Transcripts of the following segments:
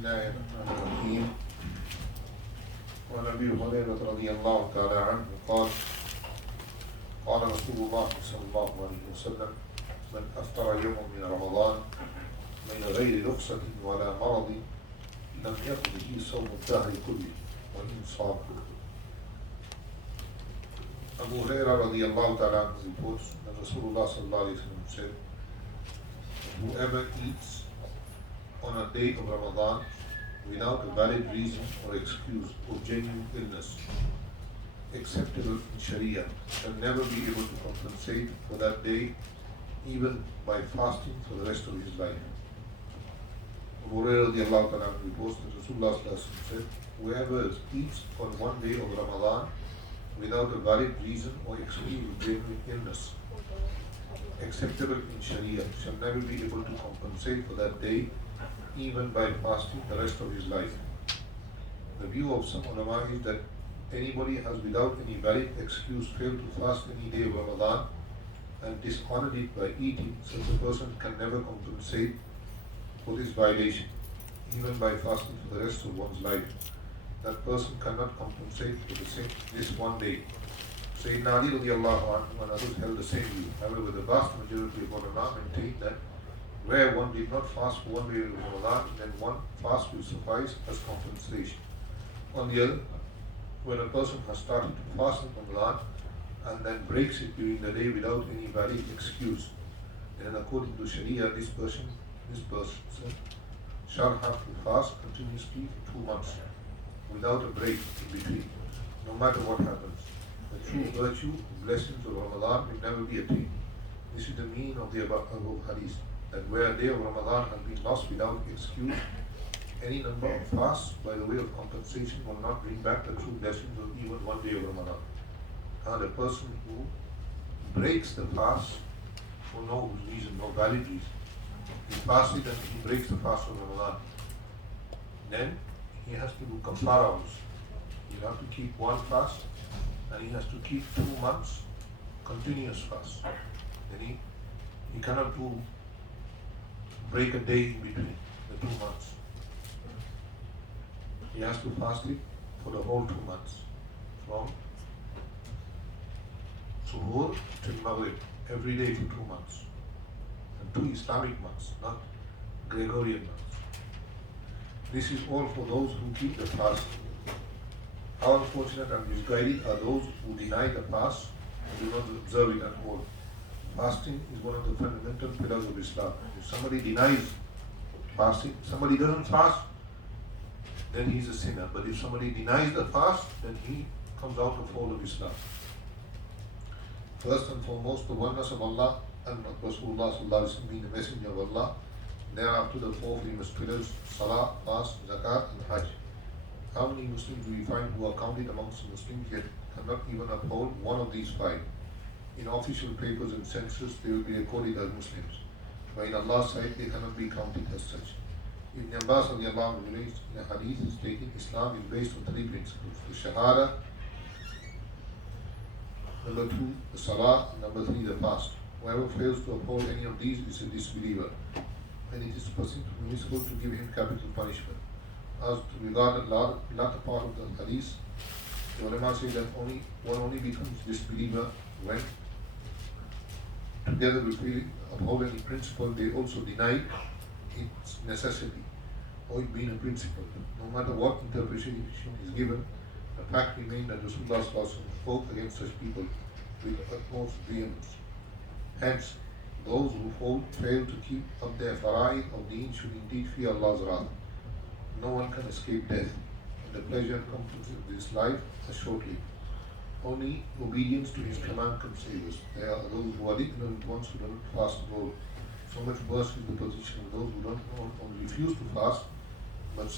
الله الرحمن الرحيم. وعن أبي هريرة رضي الله تعالى عنه قال قال رسول الله صلى الله عليه وسلم: من أفطر يوما من رمضان من غير رخصة ولا مرض لم يقض به صوم الدهر كله وإن صامه. Abu Hurairah radiallahu ta'ala reports that Rasulullah sallallahu alayhi wa sallam said, whoever eats on a day of Ramadan without a valid reason or excuse or genuine illness acceptable in Sharia shall never be able to compensate for that day even by fasting for the rest of his life. Abu Hurairah radiallahu ta'ala reports that Rasulullah sallallahu alayhi wa sallam said, whoever eats on one day of Ramadan without a valid reason or excuse of genuine illness acceptable in Sharia shall never be able to compensate for that day even by fasting the rest of his life. The view of some ulama is that anybody has without any valid excuse failed to fast any day of Ramadan and dishonored it by eating, such a person can never compensate for this violation even by fasting for the rest of one's life. That person cannot compensate for this one day. Sayyidina Ali radiallahu anhu and others held the same view. However, the vast majority of ulama maintain that where one did not fast for one day of Ramadan, then one fast will suffice as compensation. On the other, when a person has started to fast in Ramadan and then breaks it during the day without any valid excuse, then according to Sharia, this person shall have to fast continuously for 2 months without a break in between, no matter what happens. The true virtue, blessings of Ramadan will never be attained. This is the meaning of the above hadith, that where a day of Ramadan has been lost without excuse, any number of fasts by the way of compensation will not bring back the true blessings of even one day of Ramadan. And the person who breaks the fast for no reason, no valid reason, he fasted and he breaks the fast of Ramadan, then he has to do kafara also. He has to keep one fast and he has to keep 2 months continuous fast. Then he cannot break a day in between the 2 months. He has to fast it for the whole 2 months, from Suhoor till Maghrib, every day for 2 months. And 2 Islamic months, not Gregorian months. This is all for those who keep the fast. How unfortunate and misguided are those who deny the fast and do not observe it at all. Fasting is one of the fundamental pillars of Islam. If somebody denies fasting, somebody doesn't fast, then he is a sinner. But if somebody denies the fast, then he comes out of all of Islam. First and foremost, the oneness of Allah and Rasulullah sallallahu alaihi wasallam being the messenger of Allah. Thereafter, the 4 famous pillars: Salah, Fast, Zakat, and Hajj. How many Muslims do we find who are counted amongst the Muslims yet cannot even uphold one of these 5? In official papers and census, they will be recorded as Muslims, but in Allah's sight, they cannot be counted as such. Ibn Abbas radiallahu anhu relates in a hadith stating Islam is based on 3 principles: the Shahada, number 2, the Salah, and number 3, the Fast. Whoever fails to uphold any of these is a disbeliever, and it is permissible to give him capital punishment. As to regard the latter part of the hadith, the ulama say that one only becomes disbeliever when, together with upholding a principle, they also deny its necessity or it being a principle. No matter what interpretation is given, the fact remains that Rasulullah spoke against such people with utmost vehemence. Hence, those who fail to keep up their fara'id of deen should indeed fear Allah's wrath. No one can escape death, and the pleasure and comfort of this life are shortly. Only obedience to His command can save us. There are those who are ignorant ones who don't fast at all. So much worse is the position of those who don't only refuse to fast, but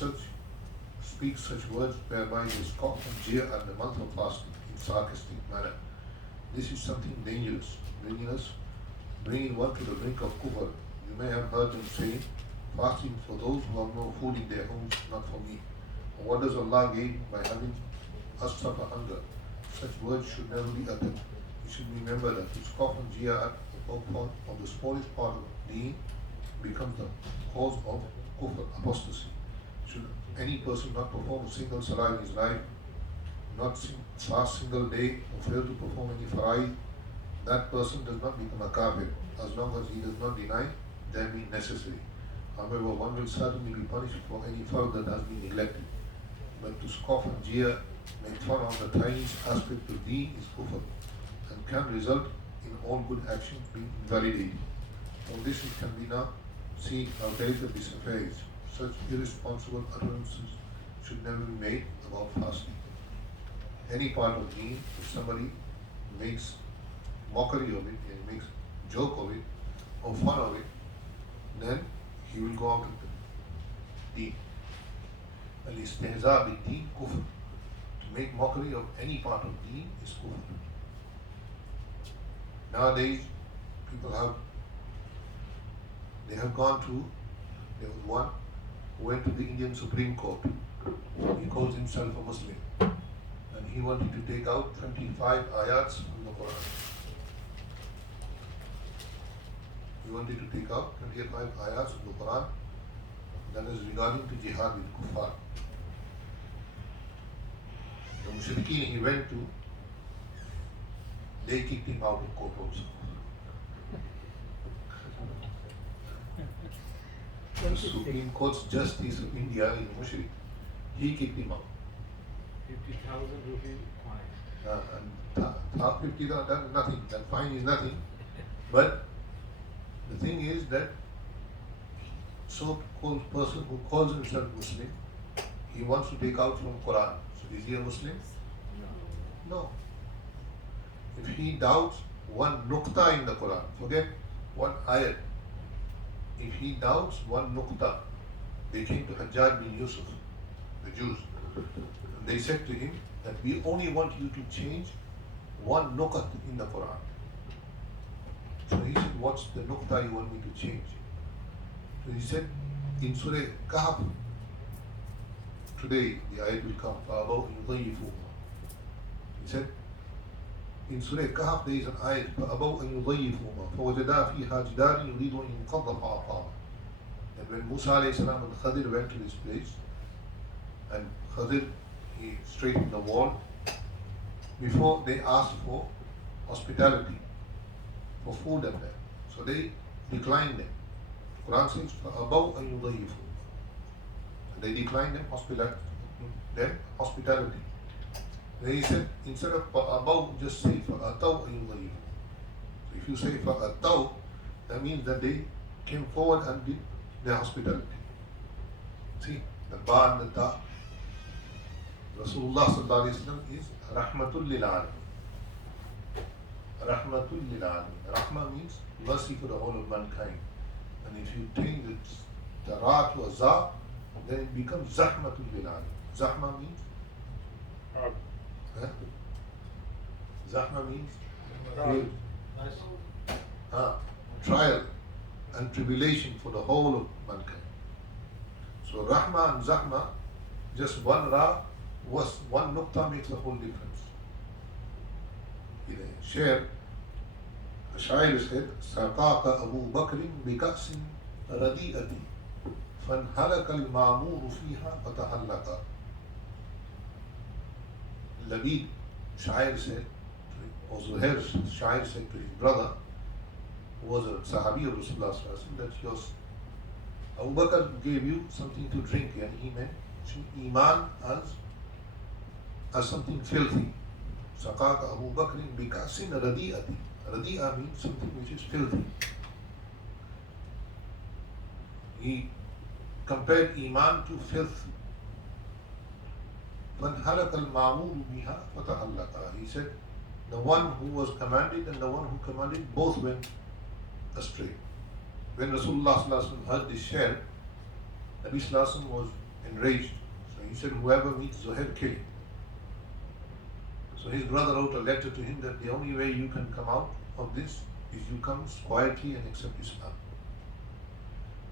speak such words whereby they scoff and jeer at the month of fasting in sarcastic manner. This is something dangerous, bringing one to the brink of kufr. You may have heard them saying, fasting for those who have no food in their homes, not for me. Or what does Allah gain by having us suffer hunger? Such words should never be uttered. You should remember that to scoff and jeer at of the smallest part of deen becomes the cause of kufr, apostasy. Should any person not perform a single salah in his life, not fast single day, or fail to perform any faraid, that person does not become a kafir as long as he does not deny them being necessary. However, one will certainly be punished for any fard that has been neglected. But to scoff and jeer, make fun of the tiniest aspect of deen is kufr and can result in all good actions being invalidated. From this we can be now see how delicate this affair is. Such irresponsible utterances should never be made about fasting. Any part of deen, if somebody makes mockery of it and makes joke of it or fun of it, then he will go out of the deen. Al-istihza bid-deen kufr. To make mockery of any part of deen is kufr. Nowadays, people have gone to, there was one who went to the Indian Supreme Court. He calls himself a Muslim. And he wanted to take out 25 ayats from the Quran. He wanted to take out 25 ayats from the Quran that is regarding to jihad with kuffar. The mushrikeen he went to, they kicked him out of court also. The Supreme Court's Justice of India is mushrik. He kicked him out. 50,000 rupee fine. And 50,000, that's nothing. That fine is nothing. But the thing is that so-called person who calls himself Muslim, he wants to take out from Quran. So is he a Muslim? No. If he doubts one nukta in the Quran, forget one ayat. If he doubts one nukta, they came to Hajjaj bin Yusuf, the Jews, and they said to him that we only want you to change one nuqat in the Quran. So he said, what's the nukta you want me to change? So he said, in Surah Kahf, today the ayat will come, فَأَبَوْا أَن يُضَيِّفُوهُمَا. He said, in Surah Kahf there is an ayat, فَأَبَوْا أَن يُضَيِّفُوهُمَا فَوَجَدَا فِيهَا جِدَارًا يُرِيدُ أَن يُنقَضَّ فَأَقَامَ. And when Musa alayhi salam and Khadir went to this place, and Khadir, he straightened the wall, before they asked for hospitality, for food and that. So they declined them. Quran says, فَأَبَوْا أَن يُضَيِّفُوهُمَا. And they declined them hospitality. Then he said, instead of فَأَبَوْا, just say فَأَتَوْا أَن يُضَيِّفُوهُمَا. So if you say فَأَتَوْا, that means that they came forward and did their hospitality. See, the ba and the ta. Rasulullah sallallahu alayhi wa sallam is rahmatul lil alamin. Rahmatul lil alamin. Rahma means mercy for the whole of mankind. And if you change the ra to a za, then it becomes zahmatul lil alamin. Zahma means? Zahma means? Trial and tribulation for the whole of mankind. So Rahma and Zahma, just one Ra, one Nukta makes a whole difference. In a share, a shair said, سَقَاكَ أَبُو بَكْرٍ بِكَأْسٍ رَدِيئَةٍ فَانْهَلَكَ الْمَعْمُورُ فِيهَا فَتَحَلَّقَ. Labid, shair said, or Zuhair, shair said to his brother, who was a Sahabi of Rasulullah, that Abu Bakr gave you something to drink, and he meant Iman as something filthy. Saqaka Abu Bakr bikasin radi'ati. Radi'a means something which is filthy. He compared Iman to filth. فَانْهَلَكَ الْمَعْمُورُ بِهَا فَتَحَلَّقَ. He said, the one who was commanded and the one who commanded both went astray. When Rasulullah heard this share, Nabi Sallallahu was enraged. So he said, whoever meets Zuhair, kill him. So his brother wrote a letter to him that the only way you can come out of this is you come quietly and accept Islam.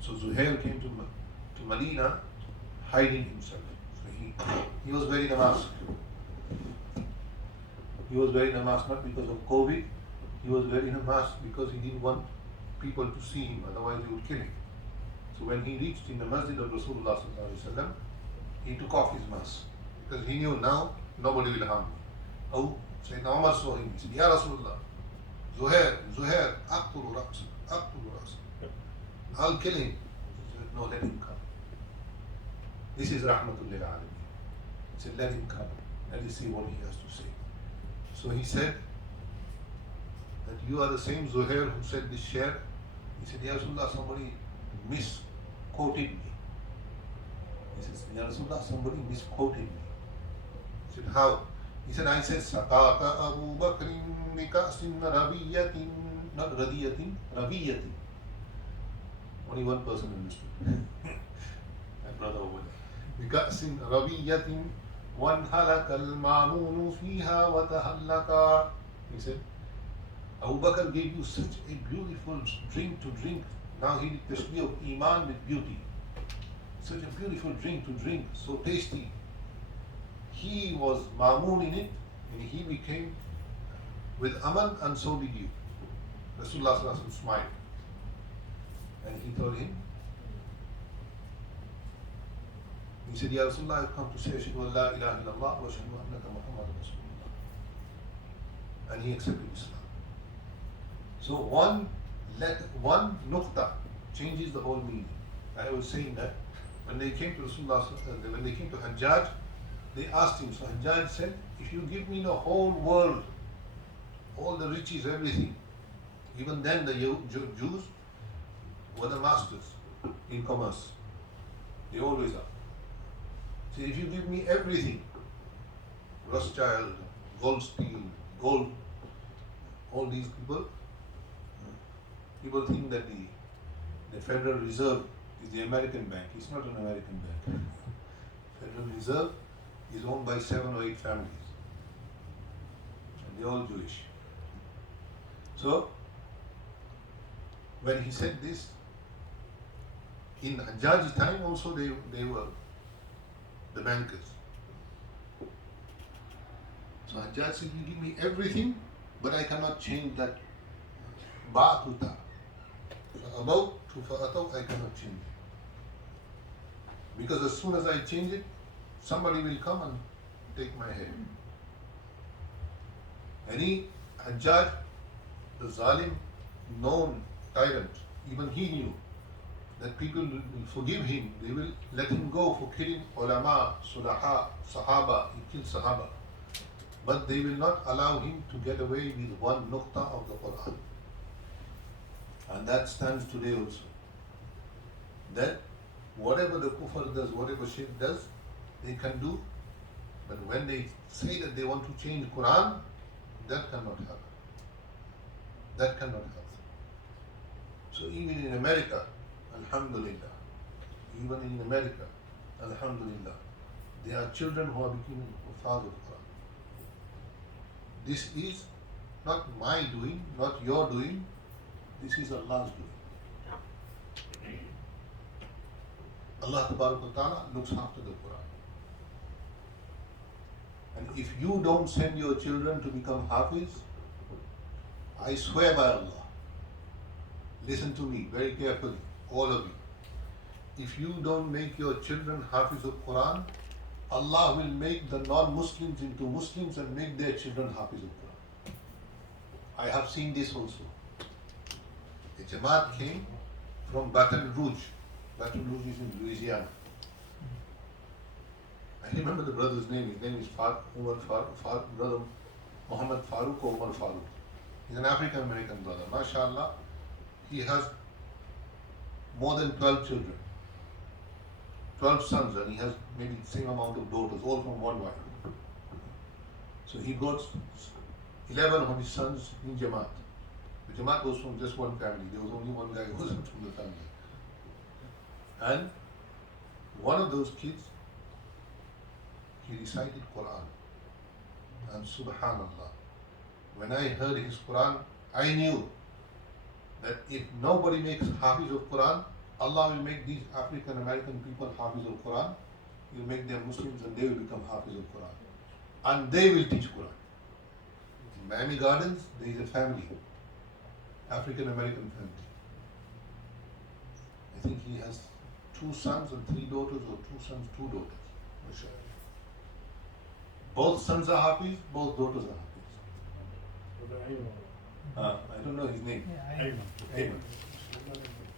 So Zuhair came to Medina hiding himself. So he was wearing a mask. He was wearing a mask not because of COVID, he was wearing a mask because he didn't want people to see him, otherwise they would kill him. So when he reached in the masjid of Rasulullah sallallahu alaihi wasallam, he took off his mask because he knew now nobody will harm me. Oh, Sayyidina Umar saw him. He said, Ya Rasulullah, Zuhair, aqtulu ra'sa. I'll kill him. He said, no, let him come. This is Rahmatul lil Alameen. He said, let him come. Let us see what he has to say. So he said that you are the same Zuhair who said this share. He said, Ya Rasulullah, somebody misquoted me. He says, Ya Rasulullah, somebody misquoted me. He said, how? He said, I said, Saqata Abu Bakrin bika'sin rabiyatin, not radiyatin, rabiyatin. Only one person understood. My brother over there. Bika'sin rabiyatin, وانحلق المامون فيها وتهلق. He said, Abu Bakr gave you such a beautiful drink to drink. Now he did tashbih of Iman with beauty. Such a beautiful drink to drink, so tasty. He was Mamun in it, and he became with Aman, and so did you. Rasulullah sallallahu alaihi wasallam smiled. And he told him, he said, Ya Rasulullah, I've come to say, Ashhadu an la ilaha illallah wa ashhadu annaka Muhammadan Rasulullah. And he accepted Islam. So one nuqta changes the whole meaning. I was saying that when they came to Rasulullah, when they came to Hajjaj, they asked him, so Hajjaj said, if you give me the whole world, all the riches, everything, even then the Jews were the masters in commerce. They always are. So if you give me everything, Rothschild, Goldstein, gold, all these people think that the Federal Reserve is the American bank. It's not an American bank. Federal Reserve is owned by 7 or 8 families. And they're all Jewish. So, when he said this, in Hajjaj's time also they were the bankers. So Hajjaj said, you give me everything, but I cannot change that ba to ta. About to fa'ataw, I cannot change it. Because as soon as I change it, somebody will come and take my head. And Hajjaj, the zalim, known tyrant, even he knew that people will forgive him, they will let him go for killing ulama, sulaha, sahaba, he killed sahaba. But they will not allow him to get away with one nuqta of the Quran. And that stands today also. That whatever the kufr does, whatever shirk does, they can do. But when they say that they want to change Quran, that cannot happen. That cannot happen. So even in America, Alhamdulillah, even in America, Alhamdulillah, there are children who are becoming Hufaz of Quran. This is not my doing, not your doing, this is Allah's doing. Allah Ta'ala looks after the Quran. And if you don't send your children to become Hafiz, I swear by Allah, listen to me very carefully, all of you. If you don't make your children Hafiz of Quran, Allah will make the non-Muslims into Muslims and make their children Hafiz of Quran. I have seen this also. A Jamaat came from Baton Rouge. Baton Rouge is in Louisiana. I remember the brother's name. His name is brother Muhammad Farooq or Umar Farooq. He's an African American brother. MashaAllah, he has more than 12 children. 12 sons, and he has maybe the same amount of daughters, all from one wife. So he brought 11 of his sons in Jamaat. The Jamaat was from just one family. There was only one guy who wasn't from the family. And one of those kids, he recited Quran. And subhanallah, when I heard his Quran, I knew that if nobody makes Hafiz of Quran, Allah will make these African American people Hafiz of Quran. He will make them Muslims and they will become Hafiz of Quran. And they will teach Quran. In Miami Gardens, there is a family, African American family. I think he has 2 sons and 3 daughters, or 2 sons, 2 daughters. MashaAllah. Both sons are Hafiz, both daughters are Hafiz. I don't know his name. Ayman.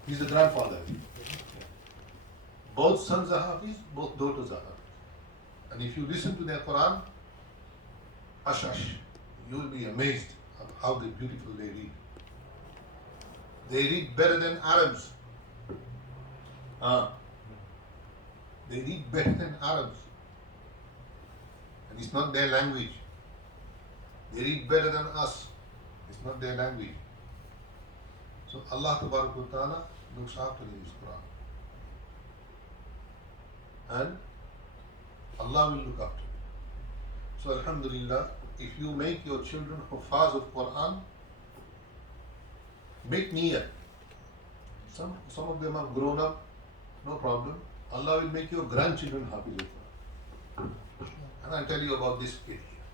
He's the grandfather. Both sons are Hafiz, both daughters are Hafiz. And if you listen to their Quran, hush, you will be amazed at how beautiful they read. They read better than Arabs. They read better than Arabs. And it's not their language. They read better than us. It's not their language. So Allah Ta'ala looks after His Quran. And Allah will look after it. So Alhamdulillah, if you make your children Hufaz of Quran, make niyyah. Some of them have grown up, no problem. Allah will make your grandchildren Hafiz of Quran. And I'll tell you about this kid here.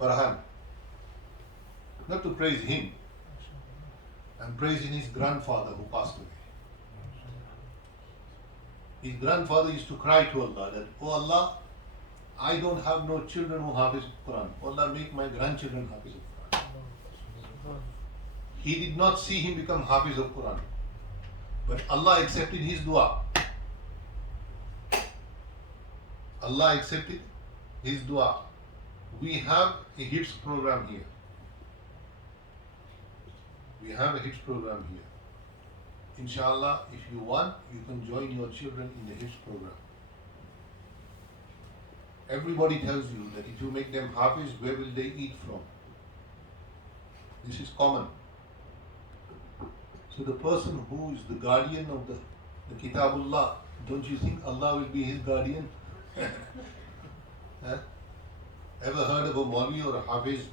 Farhan. Not to praise him, I'm praising his grandfather who passed away. His grandfather used to cry to Allah that, "Oh Allah, I don't have no children who Hafiz Quran. Oh Allah, make my grandchildren Hafiz of Quran." He did not see him become Hafiz of Quran, but Allah accepted his dua. Allah accepted his dua. We have a HIFZ program here. Inshallah, if you want, you can join your children in the HIFZ program. Everybody tells you that if you make them Hafiz, where will they eat from? This is common. So the person who is the guardian of the Kitabullah, don't you think Allah will be his guardian? Ever heard of a Maulvi or a Hafiz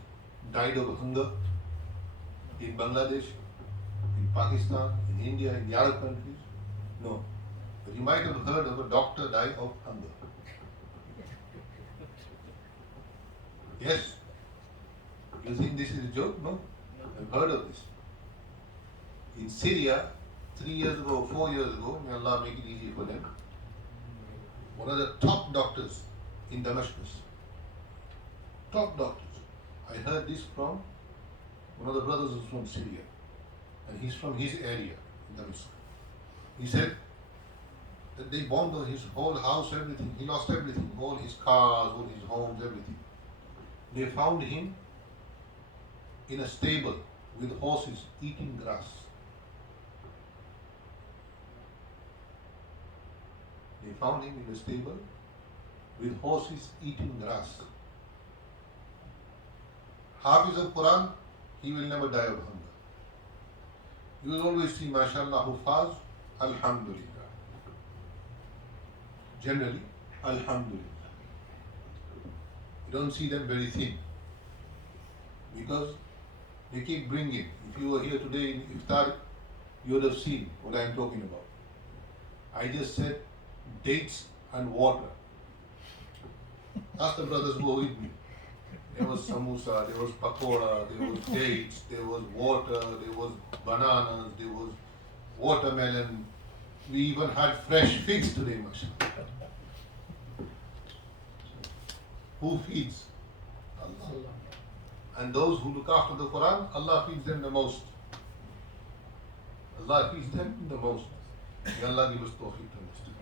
died of hunger in Bangladesh, in Pakistan, in India, in the Arab countries? No. But you might have heard of a doctor die of hunger. Yes? You think this is a joke? No? I've heard of this. In Syria, 3 years ago, 4 years ago, may Allah make it easy for them, one of the top doctors in Damascus, top doctors. I heard this from one of the brothers who's from Syria, and he's from his area in Damascus. He said that they bombed his whole house, everything. He lost everything, all his cars, all his homes, everything. They found him in a stable with horses eating grass. They found him in a stable with horses eating grass. Hafiz of Quran, he will never die of hunger. You will always see, mashallah, Hufaz, alhamdulillah. Generally, alhamdulillah. You don't see them very thin, because they keep bringing. If you were here today in Iftar, you would have seen what I am talking about. I just said dates and water. Ask the brothers who were with me. There was samosa, there was pakoda, there was dates, there was water, there was bananas, there was watermelon. We even had fresh figs today, mashallah. Who feeds? Allah. And those who look after the Quran, Allah feeds them the most. Allah feeds them the most. May Allah give us tawfiq to understand.